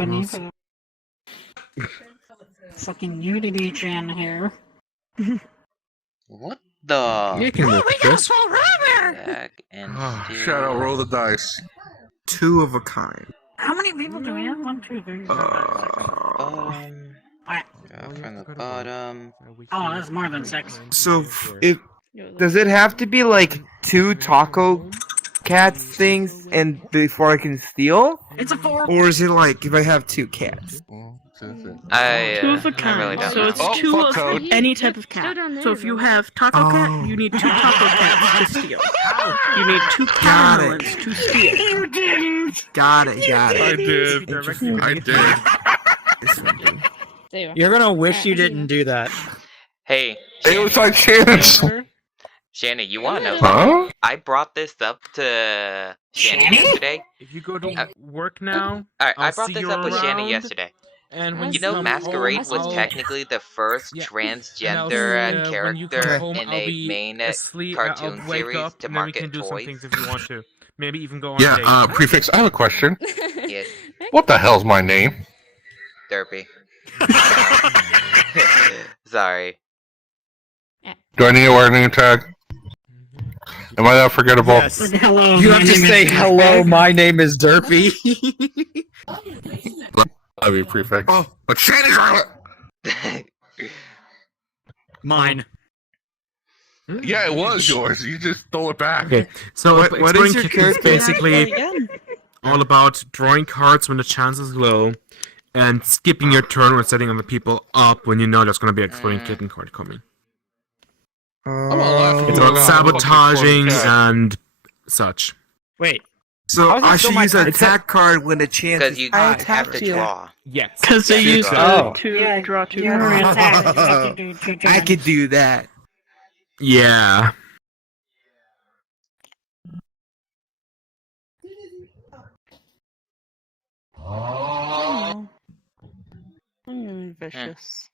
beneath it. Fucking nudity Jan here. What the? You can look at this. Back and Shadow, roll the dice. 2 of a kind. How many people do we have? 1, 2, 3, 4, 5, 6. From the bottom. Oh, that's more than 6. So, does it have to be like 2 taco cats things and before I can steal? It's a 4. Or is it like if I have 2 cats? Two of a kind, really don't so know. it's 2 of any type of cat. So if you have taco cat, you need 2 taco cats to steal. You need 2 catamelids to steal. Got it. I did. You're gonna wish you didn't do that. Hey, It was my chance. Shannon, you wanna know? Huh? I brought this up to Shannon yesterday. If you go to work now, Alright, I I'll brought see this you up with Shannon around. yesterday. and when You know, come Masquerade home, was I'll- technically the first Yeah. transgender when you come character home, in I'll a be main asleep, cartoon I'll wake series up, to and then we market can do some toys. things if you want to. Maybe even go on Yeah, a date. prefix, I have a question. Yes, What the hell's my name? Derpy. Sorry. Do I need to wear a name tag? Am I that forgettable? Yes. Hello. You my have to name say is hello. My name is Derpy. Love you, prefix. Oh. But Shannon's right. Mine. Yeah, it was yours. You just stole it back. Okay, so What Exploring is your Kittens character? basically all about drawing cards when the chance is low, and skipping your turn when setting other people up when you know there's going to be an Exploring Kitten card coming. It's about sabotaging and such. Wait. So How is it I still should my use an turn? attack card when the chance Because is you high. have to draw. Yes. Because they Yeah, use Oh. to draw 2 You're cards. attacked. You have to do 2 turns. I could do that. Yeah. Vicious.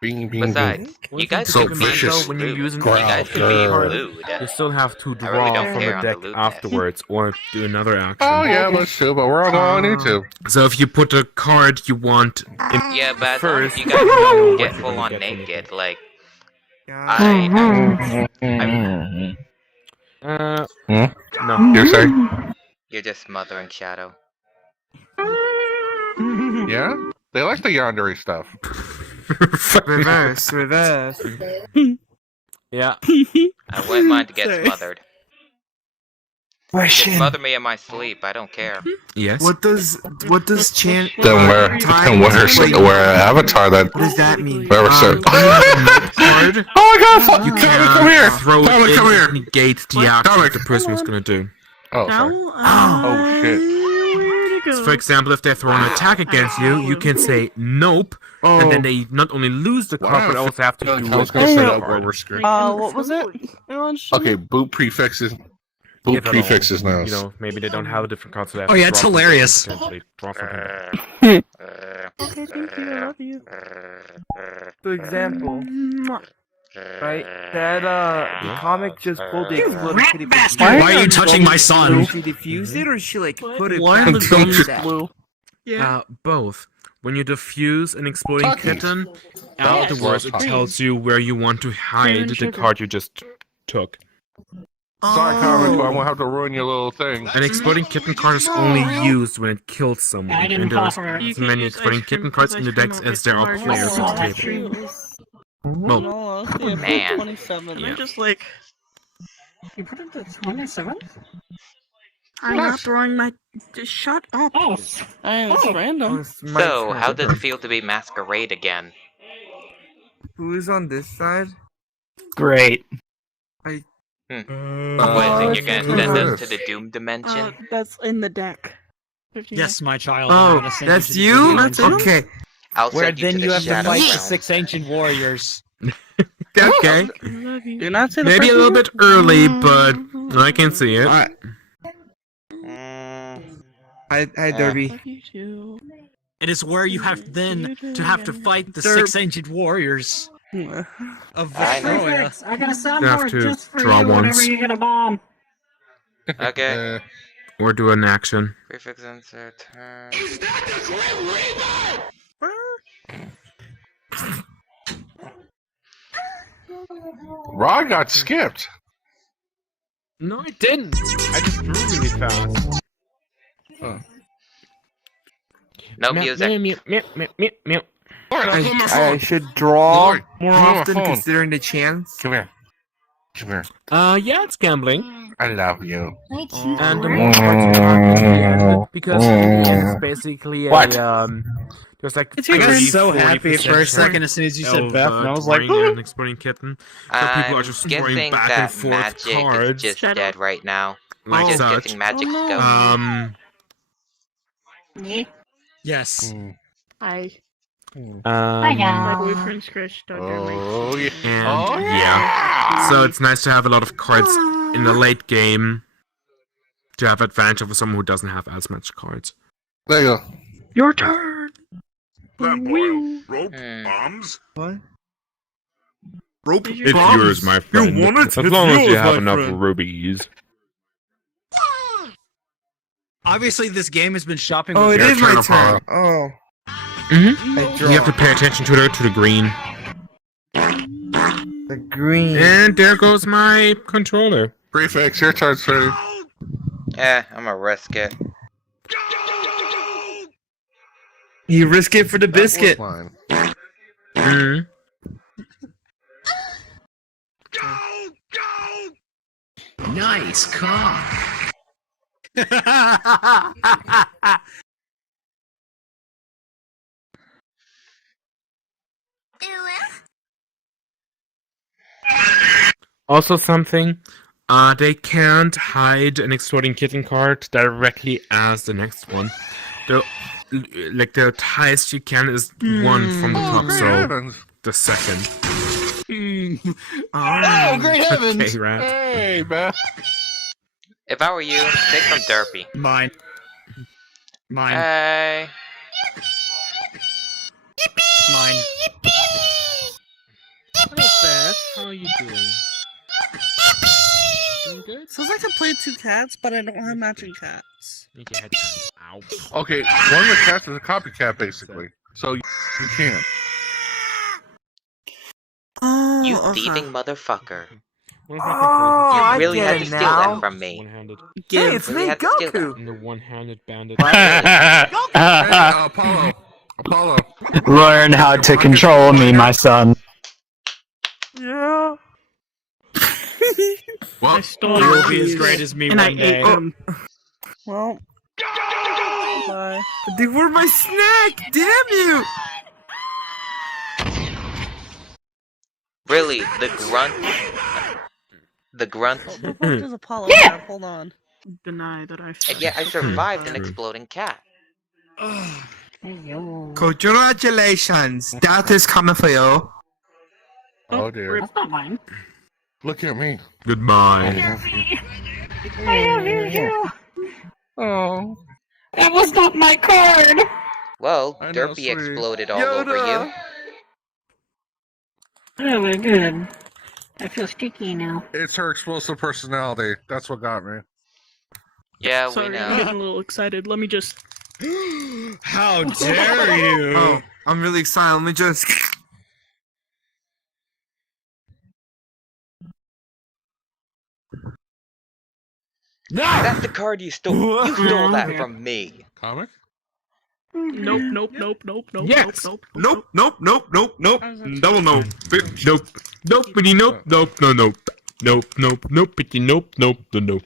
Bing, bing, Besides, One you thing guys to So keep in mind, vicious. though, when you're using You Growl. guys the should be card, lewd. you still have to I really draw don't from care the on the deck lewdness. afterwards or do another action. Oh, yeah, let's do, but we're all on YouTube. So if you put a card you want in Yeah, but as long as first, you guys don't what get you're full gonna on get from it. naked, like, no. You're saying? you're just smothering Shadow. Yeah? They like the yandere stuff. Reverse. Yeah. I wouldn't mind to get Sorry. smothered. Just Question. smother me in my sleep, I don't care. Yes. What does chant? Then wear an avatar that. What does that mean? Whoever said. Card. Oh my god! Fuck, You Tommy, come here! throw Tommy, it come in here! and negate the action Tommy. that the person was going to do. Oh, sorry. Oh, shit. Where to So go? for example, if they throw an attack against you, you can say nope, and then they not only lose the card, but also have to do I was it gonna say with that the while card. we're screwed. What was it? Okay, boot prefixes. Boot If at all. prefixes now. You know, maybe they don't have a different card, so they have Oh, to yeah, it's draw something, hilarious. potentially draw something. Okay, thank you. I love you. For example, right? That the comic just pulled the exploding kitty. Why are you touching my son? She diffused it, or she like put it Why are back the Don't in you- that? blue? Both. When you defuse an exploding Talkies. kitten, Yes. afterwards it tells you where you want to hide the sugar. card you just took. Sorry, Carmen, but I'm gonna have to ruin your little thing. An exploding kitten card is only used when it kills someone, I didn't and there's fall for it. as many exploding kitten cards in the decks as there are players at the table. Well, Man. 27. Yeah. I'm just like, You put it to 27? I'm not throwing my. Just shut up. Oh. It's Oh, random. it's my So, turn. how does it feel to be Masquerade again? Who is on this side? Great. What, think you're gonna send us to the Doom Dimension? That's in the deck. 15. Yes, my child. I'm Oh, gonna send you that's to the you? dimension, Okay. I'll Where send you then to you the have to Shadow fight the Realm. 6 ancient warriors. okay. I love you. Do not say the Maybe a first little word. bit early, but I can see it. Hi, Derby. Love you too. It is where you have then to have to fight the Derp. 6 ancient warriors of I know. Vestroia. Prefix, I got a You have soundboard to just for draw you whenever once. you get a bomb. Okay. Or do an action. Prefix insert turn. Rod got skipped. No, I didn't. I just drew really fast. No music. I should draw Lord, more give me my often phone. considering the chance. Come here. Come here. Yeah, it's gambling. I love you. And the more cards you have at the end, because at the end it's basically a, What? there's like I got so 30-40% happy for a chance second as soon as you said of, Beth, and I was like, drawing an exploding kitten. So people are I'm just throwing guessing back and that forth magic cards is just Shut dead up. right now. like Just such. guessing magic's go. yes. Hi. My My boyfriend's crashed on their Oh, yeah. And Oh, yeah. So it's nice to have a lot of cards in the late game to have advantage over someone who doesn't have as much cards. There you go. Your turn. Rope Hmm. bombs? What? Rope It's bombs? yours, my friend. You want it? As It's long as you yours, have my enough friend. rubies. Obviously, this game has been shopping Oh, with it your is my turn, turn. Apollo. Oh. Mm-hmm. I draw. You have to pay attention to the green. The green. And there goes my controller. Prefix, your turn, sir. I'm gonna risk it. You risk it for the biscuit. Mine. Mm. Nice cock. Also something, they can't hide an exploding kitten card directly as the next one. The highest you can is one from the top, Great so heavens. the second. Oh, great heavens! Okay, Rat. Hey, Beth. If I were you, take from Derpy. Mine. Mine. Hey. Mine. Hello, Beth. How are you doing? Doing good? Sounds like I played two cats, but I don't have matching cats. Need your head down. Ow. Okay, one of the cats is a copycat, basically. So you can't. Oh, You okay. thieving motherfucker. What if I Oh, You I really get had it to steal now. that from me. one-handed? Hey, it's Really me, had to steal Goku. And the one-handed bandit. Hey, Apollo. Apollo. Learn how to control me, my son. Yeah. I Well, stole You your will be as keys, great as me and I one day. ate them. Well, bye. They were my snack. Damn you. Really, the grunt. The grunt. What does Apollo have? Hold on. Deny that I. And yet I survived an exploding cat. Congratulations. That is coming for you. oh dear. That's not mine. Look at me. Goodbye. Oh. That was not my card. Well, I know, Derpy sweetie. exploded all over you. Oh, we're good. I feel sticky now. It's her explosive personality. That's what got me. Yeah, Sorry, we I'm know. getting a little excited. Let me just. How dare you! Oh, I'm really excited. Let me just. That's the card you stole. You stole that from me. Comic? Nope, nope, nope, nope, nope, Yes. nope, Nope, nope, nope, nope, nope. Double nope. Nope. Nope. Bitty. Nope. Nope. No. Nope. Nope. Nope. Nope. Bitty. Nope. Nope. No. Nope.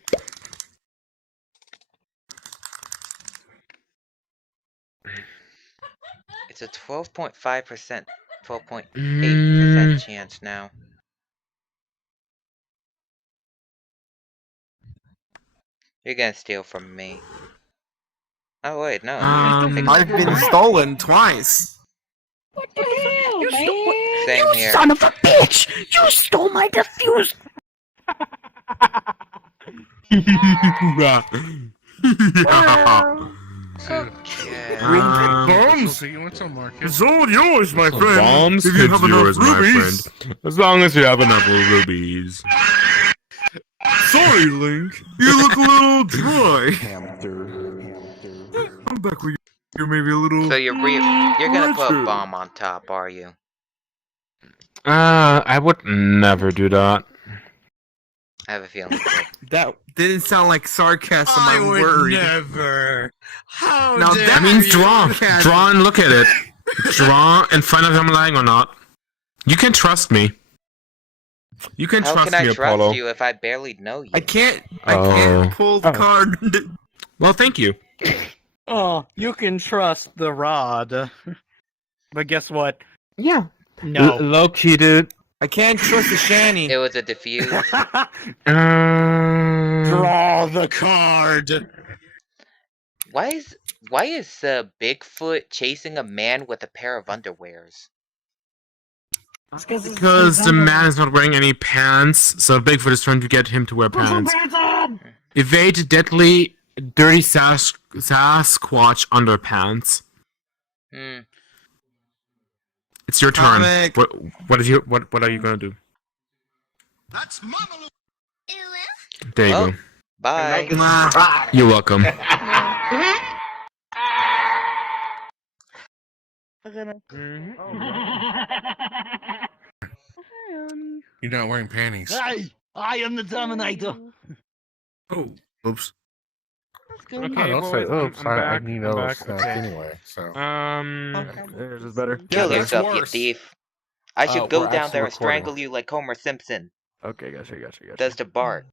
It's a 12.5%, 12.8% chance now. You're gonna steal from me. Oh wait, no. I've been stolen twice. What the hell, man? Same here. Son of a bitch! You stole my diffuser! Okay. Bombs. So you went to market. It's all yours, my friend. Bombs, If you it's have enough yours, my rubies. friend. As long as you have enough rubies. sorry, Link. You look a little dry. I'm back with you. You're maybe a little. So you're gonna put a Richard. bomb on top, are you? I would never do that. I have a feeling you would. That didn't sound like sarcasm. I I'm would worried. never. How Now dare that- I mean, you? draw and look at it. Draw and find out if I'm lying or not. You can trust me. You can How trust can I me, trust Apollo. you if I barely know you? I can't pull the card. Well, thank you. Oh, you can trust the rod. But guess what? Yeah. No. Low key, dude. I can't trust the shanty. It was a diffuse. Draw the card. Why is Bigfoot chasing a man with a pair of underwears? Because the man is not wearing any pants, so Bigfoot is trying to get him to wear pants. Evade deadly, dirty Sasquatch underpants. Hmm. It's your turn. Comic. What are you gonna do? That's Mama. There you Well, go. Bye. You're welcome. You're not wearing panties. Hey, I am the Terminator. Oh, oops. Okay, don't say boys, oops. I'm I back, need I'm those back, snacks okay. anyway. So Theirs is better. Kill that's yourself, you worse. thief. I should Oh, go we're down actually there and recording. strangle you like Homer Simpson Okay, gotcha. does to Bart.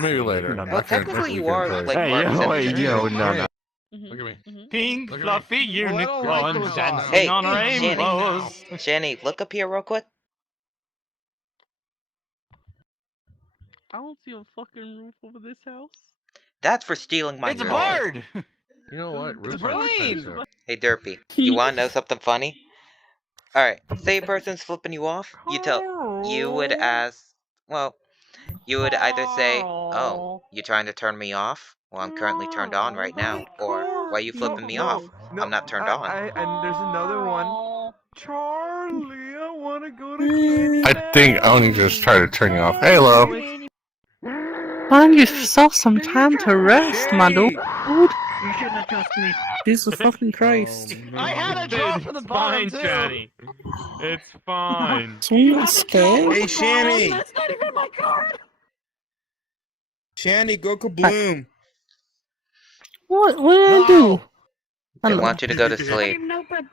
maybe later. Well, technically you are like Hey, Bart yo, Simpson. hey, yo, no. Look at me. Pink, Look at me. fluffy unicorns dancing Hey, on Shanny. rainbows. Shanny, look up here real quick. I don't see a fucking roof over this house. That's for stealing my It's a card. bird. You know what? It's Roof might say brilliant. so. Hey, Derpy, you wanna know something funny? Alright, say a person's flipping you off, you would ask, well, you would either say, oh, you trying to turn me off? Well, I'm currently turned on right now. Or, why are you flipping me off? I'm not turned on. And there's another one. Charlie, I want to go to candy. I think Oni just tried to turn you off. Hey, hello. Find yourself some time to rest, my dude. You shouldn't have trusted me. Jesus fucking Christ. I had a drop for the bottom too. Johnny. It's fine. So you not scared? Hey, Shanny. That's not even my card. Shanny, go kabloom. What did I do? They want you to go to sleep. No, but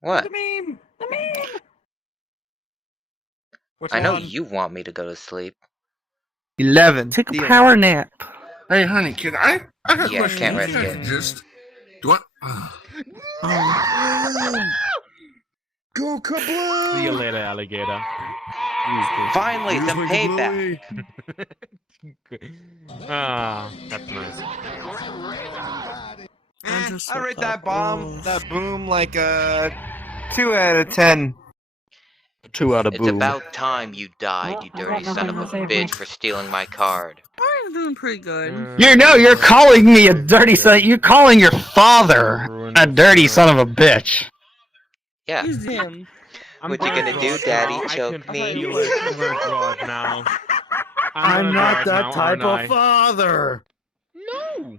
What? the meme. The meme. I know you want me to go to sleep. 11. Take a power nap. Hey, honey, can I got a Yeah, question. can't risk You it. can Just do I? Go kabloom. See you later, alligator. Finally, some payback. That's nice. I rate that bomb, that boom, like a 2 out of 10. 2 out of It's boom. about time you died, you Well, I dirty got son of a nothing to say, bitch, for stealing my card. I'm doing pretty good. You're calling me a dirty son. You're calling your father a dirty son of a bitch. Yeah. He's him. What you gonna do, Daddy? Choke me? Now. I'm not that type of father. No.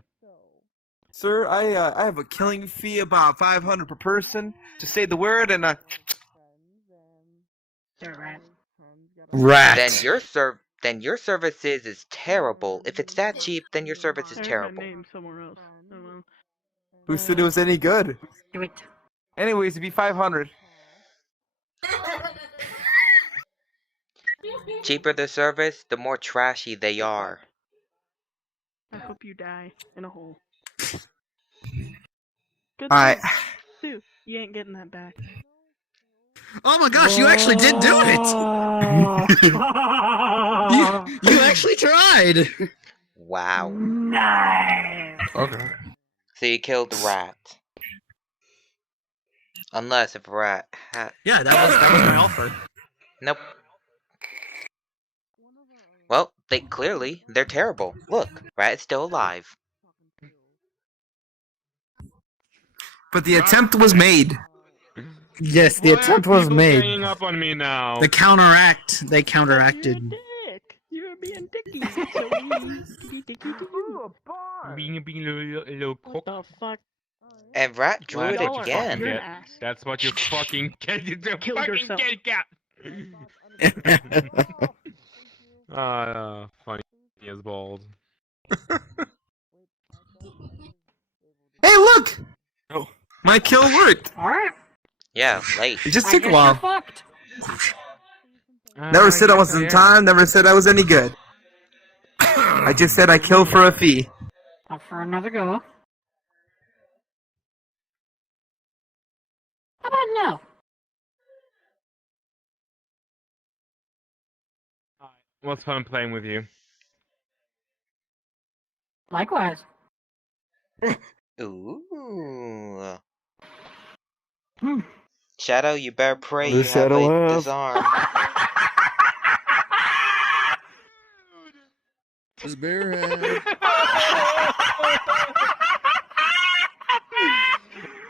Sir, I have a killing fee about 500 per person to say the word, and Rat. Then your services is terrible. If it's that cheap, then your service is I heard that terrible. name somewhere else. I don't know. who said it was any good? Do it. Anyways, it'd be 500. Cheaper the service, the more trashy they are. I hope you die in a hole. Good Alright. luck, too. You ain't getting that back. Oh my gosh, you actually did do it! You actually tried! Wow. Nice. Okay. So you killed the rat. Unless if a rat had... Yeah, that was my offer. Nope. Well, they're terrible. Look, rat is still alive. But the attempt was made. Yes, the attempt was made. Ganging up on me now. The counteract. They counteracted. You're being dicky. So we dicky to you. Being a little What the fuck? And Rat drew it That's what you again. fucking You're an get. ass. That's what you fucking get. You Kill fucking yourself. get. Funny as balls. Hey, look! Oh. My kill worked. Alright. Yeah, late. It just I took guess a while. you're fucked. Never said I was in time, never said I was any good. I just said I killed for a fee. Up for another go. How about no? What's fun playing with you? Likewise. Ooh. Hmm. Shadow, you better pray The you have Shadow a have. disarm. This bear head.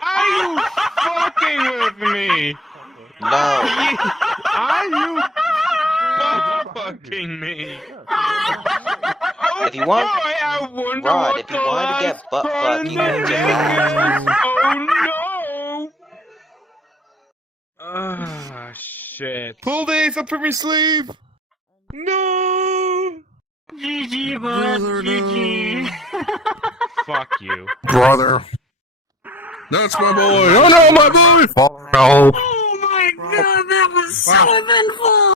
Are you fucking with me? No. Are you fucking me? If you want, Boy, I wonder Rod, what if you wanted to get butt fucked, you the moved your fingers. Oh no! Ah, shit. Pull days up from your sleeve. No! GG, boys. Brother, GG. Fuck you. Brother. That's my boy. Oh no, my boy! No. Oh my god, that was so eventful!